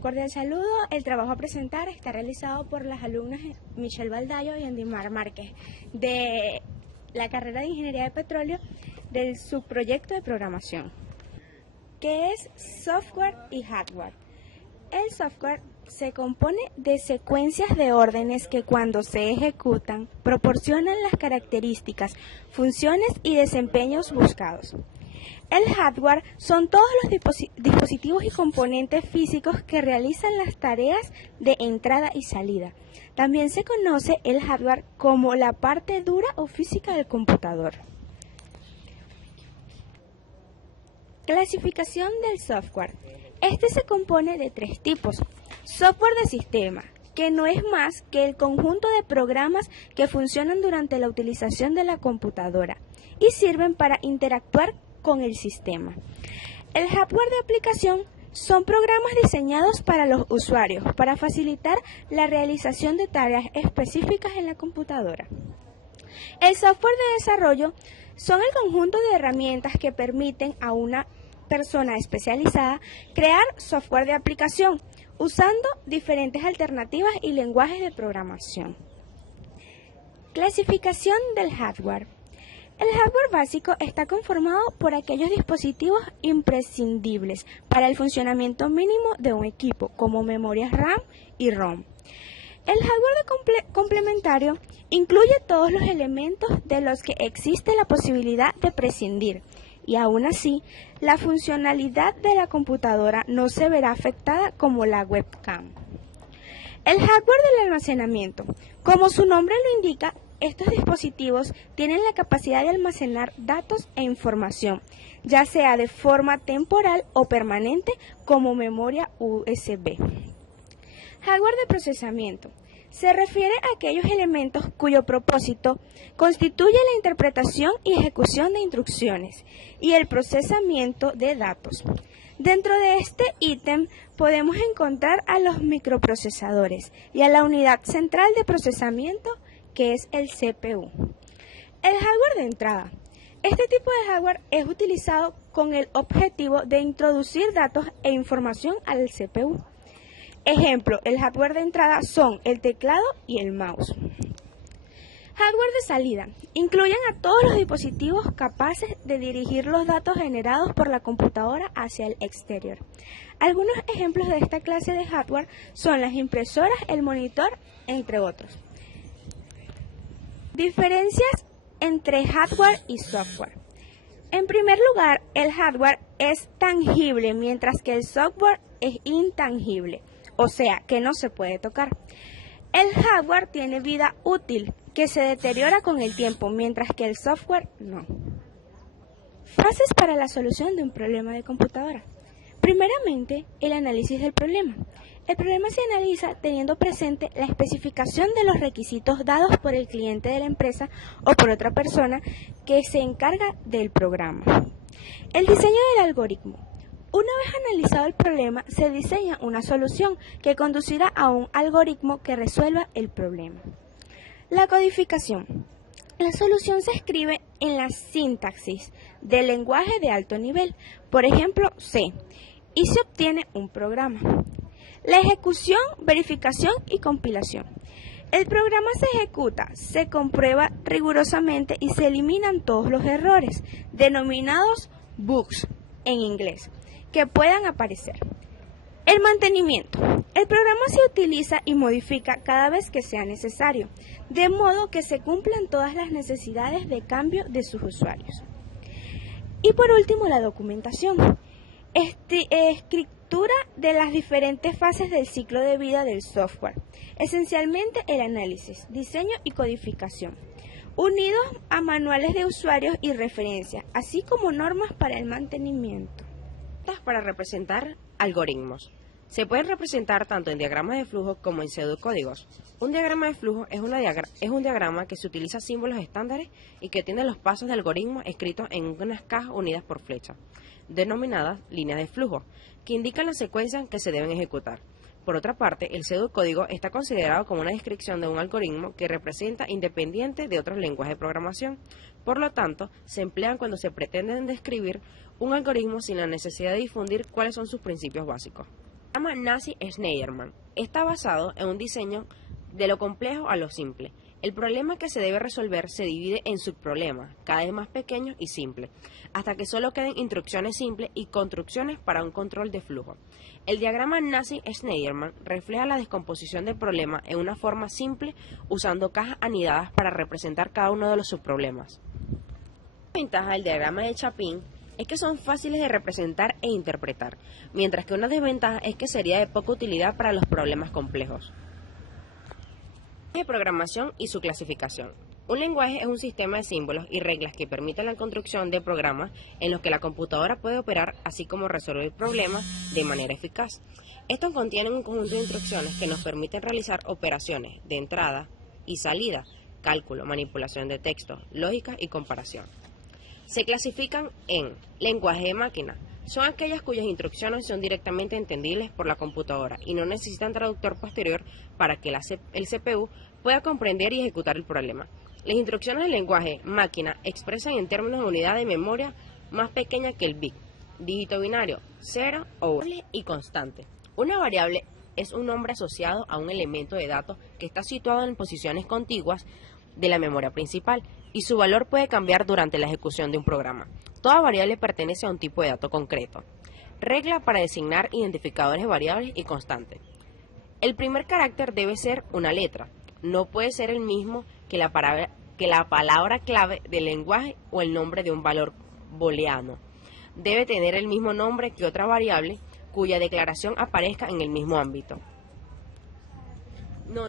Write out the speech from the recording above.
Un cordial saludo. El trabajo a presentar está realizado por las alumnas Michelle Baldayo y Andimar Márquez de la carrera de Ingeniería de Petróleo del subproyecto de programación, que es software y hardware. El software se compone de secuencias de órdenes que cuando se ejecutan proporcionan las características, funciones y desempeños buscados. El hardware son todos los dispositivos y componentes físicos que realizan las tareas de entrada y salida. También se conoce el hardware como la parte dura o física del computador. Clasificación del software. Este se compone de tres tipos. Software de sistema, que no es más que el conjunto de programas que funcionan durante la utilización de la computadora y sirven para interactuar con el sistema. El hardware de aplicación son programas diseñados para los usuarios para facilitar la realización de tareas específicas en la computadora. El software de desarrollo son el conjunto de herramientas que permiten a una persona especializada crear software de aplicación usando diferentes alternativas y lenguajes de programación. Clasificación del hardware. El hardware básico está conformado por aquellos dispositivos imprescindibles para el funcionamiento mínimo de un equipo, como memorias RAM y ROM. El hardware complementario incluye todos los elementos de los que existe la posibilidad de prescindir, y aún así, la funcionalidad de la computadora no se verá afectada como la webcam. El hardware del almacenamiento. Como su nombre lo indica, estos dispositivos tienen la capacidad de almacenar datos e información, ya sea de forma temporal o permanente como memoria USB. Hardware de procesamiento. Se refiere a aquellos elementos cuyo propósito constituye la interpretación y ejecución de instrucciones y el procesamiento de datos. Dentro de este ítem podemos encontrar a los microprocesadores y a la unidad central de procesamiento, que es el CPU. El hardware de entrada. Este tipo de hardware es utilizado con el objetivo de introducir datos e información al CPU. Ejemplo, el hardware de entrada son el teclado y el mouse. Hardware de salida. Incluyen a todos los dispositivos capaces de dirigir los datos generados por la computadora hacia el exterior. Algunos ejemplos de esta clase de hardware son las impresoras, el monitor, entre otros. Diferencias entre hardware y software. En primer lugar, el hardware es tangible, mientras que el software es intangible, o sea, que no se puede tocar. El hardware tiene vida útil, que se deteriora con el tiempo, mientras que el software no. Fases para la solución de un problema de computadora. Primeramente, el análisis del problema. El problema se analiza teniendo presente la especificación de los requisitos dados por el cliente de la empresa o por otra persona que se encarga del programa. El diseño del algoritmo. Una vez analizado el problema, se diseña una solución que conducirá a un algoritmo que resuelva el problema. La codificación. La solución se escribe en la sintaxis del lenguaje de alto nivel, por ejemplo C, y se obtiene un programa. La ejecución, verificación y compilación. El programa se ejecuta, se comprueba rigurosamente y se eliminan todos los errores, denominados bugs en inglés, que puedan aparecer. El mantenimiento. El programa se utiliza y modifica cada vez que sea necesario, de modo que se cumplan todas las necesidades de cambio de sus usuarios. Y por último, la documentación. Escritura de las diferentes fases del ciclo de vida del software, esencialmente el análisis, diseño y codificación, unidos a manuales de usuarios y referencias, así como normas para el mantenimiento. Para representar algoritmos. Se pueden representar tanto en diagramas de flujo como en pseudocódigos. Un diagrama de flujo es un diagrama que se utiliza símbolos estándares y que tiene los pasos de algoritmo escritos en unas cajas unidas por flechas, denominadas líneas de flujo, que indican la secuencia que se deben ejecutar. Por otra parte, el pseudocódigo está considerado como una descripción de un algoritmo que representa independiente de otros lenguajes de programación. Por lo tanto, se emplean cuando se pretende describir un algoritmo sin la necesidad de difundir cuáles son sus principios básicos. El diagrama Nash-Schneiderman está basado en un diseño de lo complejo a lo simple. El problema que se debe resolver se divide en subproblemas, cada vez más pequeños y simples, hasta que solo queden instrucciones simples y construcciones para un control de flujo. El diagrama Nash-Schneiderman refleja la descomposición del problema en una forma simple usando cajas anidadas para representar cada uno de los subproblemas. La ventaja del diagrama de Chapin es que son fáciles de representar e interpretar, mientras que una desventaja es que sería de poca utilidad para los problemas complejos. De programación y su clasificación. Un lenguaje es un sistema de símbolos y reglas que permiten la construcción de programas en los que la computadora puede operar, así como resolver problemas de manera eficaz. Estos contienen un conjunto de instrucciones que nos permiten realizar operaciones de entrada y salida, cálculo, manipulación de texto, lógica y comparación. Se clasifican en lenguaje de máquina. Son aquellas cuyas instrucciones son directamente entendibles por la computadora y no necesitan traductor posterior para que el CPU pueda comprender y ejecutar el problema. Las instrucciones del lenguaje máquina expresan en términos de unidad de memoria más pequeña que el bit, dígito binario, 0 o 1 y constante. Una variable es un nombre asociado a un elemento de datos que está situado en posiciones contiguas de la memoria principal y su valor puede cambiar durante la ejecución de un programa. Toda variable pertenece a un tipo de dato concreto. Regla para designar identificadores de variables y constantes. El primer carácter debe ser una letra. No puede ser el mismo que la palabra clave del lenguaje o el nombre de un valor booleano. Debe tener el mismo nombre que otra variable cuya declaración aparezca en el mismo ámbito.